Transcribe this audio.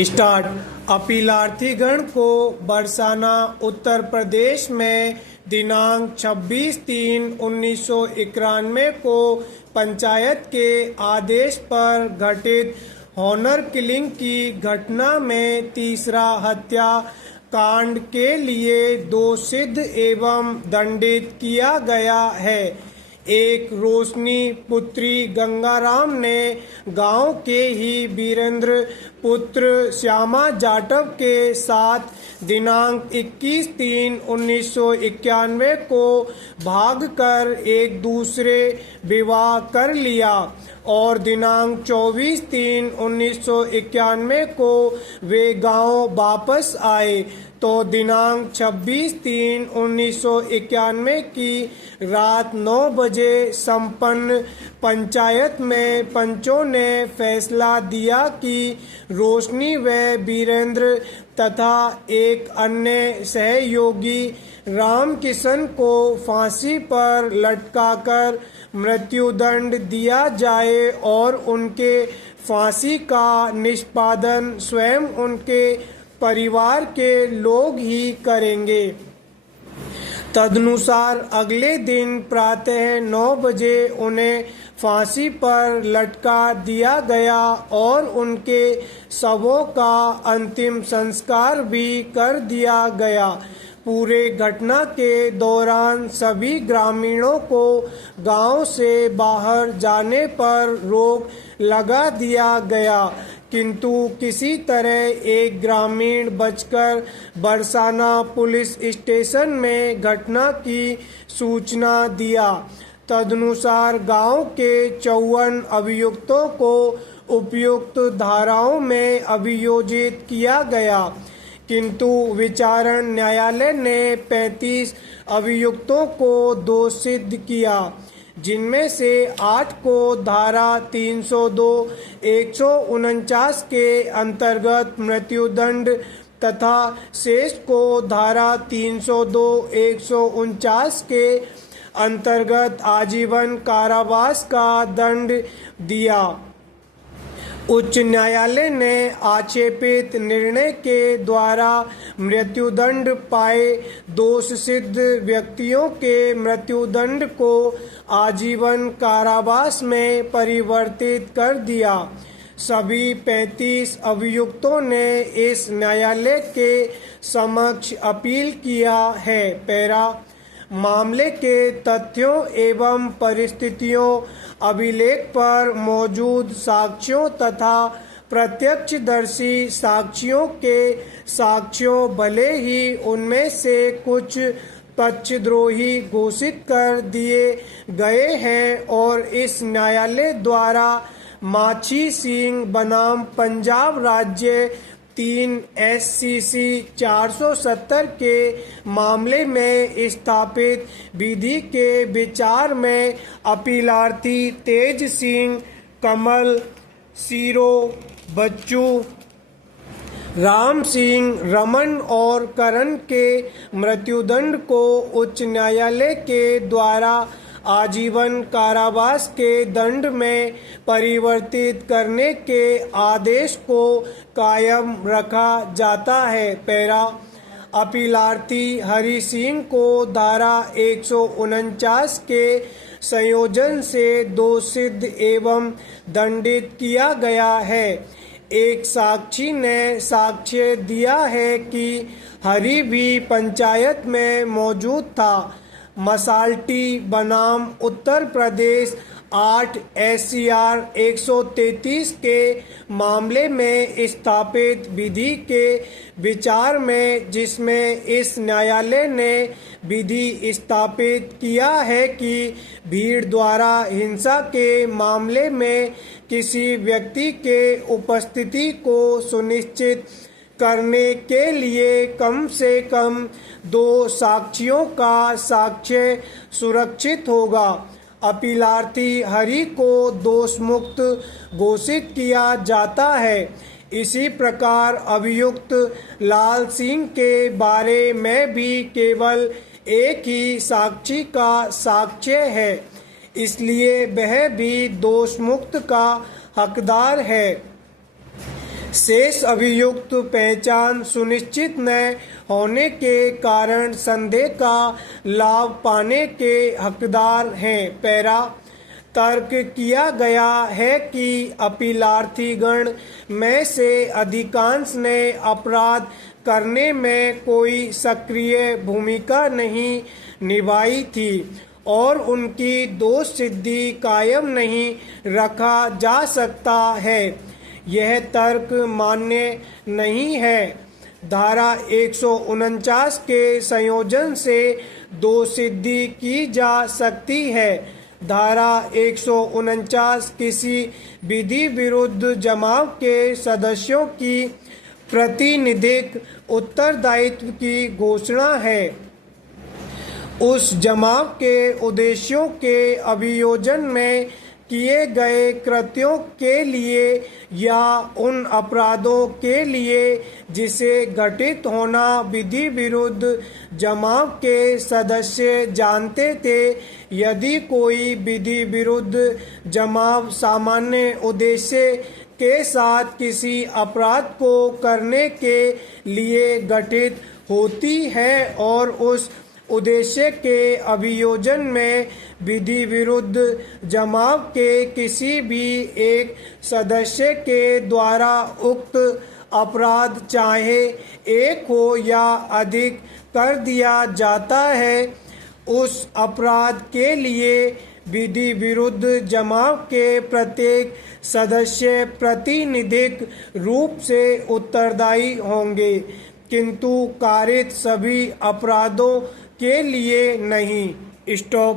Start. अपीलार्थीगण को बरसाना उत्तर प्रदेश में दिनांक 26/3/1991 को पंचायत के आदेश पर घटित हॉनर किलिंग की घटना में तीसरा हत्या कांड के लिए दोषित एवं दंडित किया गया है। एक रोशनी पुत्री गंगाराम ने गांव के ही वीरेंद्र पुत्र श्यामा जाटव के साथ दिनांक 21/3/1991 को भागकर एक दूसरे विवाह कर लिया और दिनांक 24/3/1991 को वे गांव वापस आए तो दिनांक 26/3/1991 की रात 9 बजे संपन्न पंचायत में पंचों ने फैसला दिया कि रोशनी व वीरेंद्र तथा एक अन्य सहयोगी रामकिशन को फांसी पर लटकाकर मृत्युदंड दिया जाए और उनके फांसी का निष्पादन स्वयं उनके परिवार के लोग ही करेंगे। तदनुसार अगले दिन प्रातः 9 बजे उन्हें फांसी पर लटका दिया गया और उनके शवों का अंतिम संस्कार भी कर दिया गया। पूरे घटना के दौरान सभी ग्रामीणों को गांव से बाहर जाने पर रोक लगा दिया गया, किंतु किसी तरह एक ग्रामीण बचकर बरसाना पुलिस स्टेशन में घटना की सूचना दिया। तदनुसार गांव के 54 अभियुक्तों को उपयुक्त धाराओं में अभियोजित किया गया, किंतु विचारण न्यायालय ने 35 अभियुक्तों को दोषित किया, जिनमें से 8 को धारा 302-149 के अंतर्गत मृत्युदंड तथा शेष को धारा 302-149 के अंतर्गत आजीवन कारावास का दंड दिया। उच्च न्यायालय ने आक्षेपित निर्णय के द्वारा मृत्युदंड पाए दोष सिद्ध व्यक्तियों के मृत्युदंड को आजीवन कारावास में परिवर्तित कर दिया। सभी 35 अभियुक्तों ने इस न्यायालय के समक्ष अपील किया है। पैरा मामले के तथ्यों एवं परिस्थितियों, अभिलेख पर मौजूद साक्ष्यों तथा प्रत्यक्षदर्शी साक्षियों के साक्ष्यों भले ही उनमें से कुछ पक्षद्रोही घोषित कर दिए गए हैं और इस न्यायालय द्वारा माछी सिंह बनाम पंजाब राज्य 3 SCC 470 के मामले में स्थापित विधि के विचार में अपीलार्थी तेज सिंह, कमल, सीरो, बच्चू, राम सिंह, रमन और करण के मृत्युदंड को उच्च न्यायालय के द्वारा आजीवन कारावास के दंड में परिवर्तित करने के आदेश को कायम रखा जाता है। पैरा अपीलार्थी हरि सिंह को धारा 149 के संयोजन से दोषित एवं दंडित किया गया है। एक साक्षी ने साक्ष्य दिया है कि हरि भी पंचायत में मौजूद था। मसाल्टी बनाम उत्तर प्रदेश 8 SCR 133 के मामले में स्थापित विधि के विचार में, जिसमें इस न्यायालय ने विधि स्थापित किया है कि भीड़ द्वारा हिंसा के मामले में किसी व्यक्ति के उपस्थिति को सुनिश्चित करने के लिए कम से कम 2 साक्षियों का साक्ष्य सुरक्षित होगा। अपीलार्थी हरि को दोषमुक्त घोषित किया जाता है। इसी प्रकार अभियुक्त लाल सिंह के बारे में भी केवल एक ही साक्षी का साक्ष्य है, इसलिए वह भी दोषमुक्त का हकदार है। शेष अभियुक्त पहचान सुनिश्चित न होने के कारण संदेह का लाभ पाने के हकदार हैं। पैरा तर्क किया गया है कि अपीलार्थीगण में से अधिकांश ने अपराध करने में कोई सक्रिय भूमिका नहीं निभाई थी और उनकी दोष सिद्धि कायम नहीं रखा जा सकता है। यह तर्क मान्य नहीं है। धारा 149 के संयोजन से दोष सिद्धि की जा सकती है। धारा 149 किसी विधि विरुद्ध जमाव के सदस्यों की प्रतिनिधिक उत्तरदायित्व की घोषणा है। उस जमाव के उद्देश्यों के अभियोजन में किए गए कृत्यों के लिए या उन अपराधों के लिए जिसे घटित होना विधि विरुद्ध जमाव के सदस्य जानते थे। यदि कोई विधि विरुद्ध जमाव सामान्य उद्देश्य के साथ किसी अपराध को करने के लिए गठित होती है और उस उद्देश्य के अभियोजन में विधि विरुद्ध जमाव के किसी भी एक सदस्य के द्वारा उक्त अपराध चाहे एक हो या अधिक कर दिया जाता है, उस अपराध के लिए विधि विरुद्ध जमाव के प्रत्येक सदस्य प्रातिनिधिक रूप से उत्तरदायी होंगे, किंतु कारित सभी अपराधों के लिए नहीं। स्टॉप।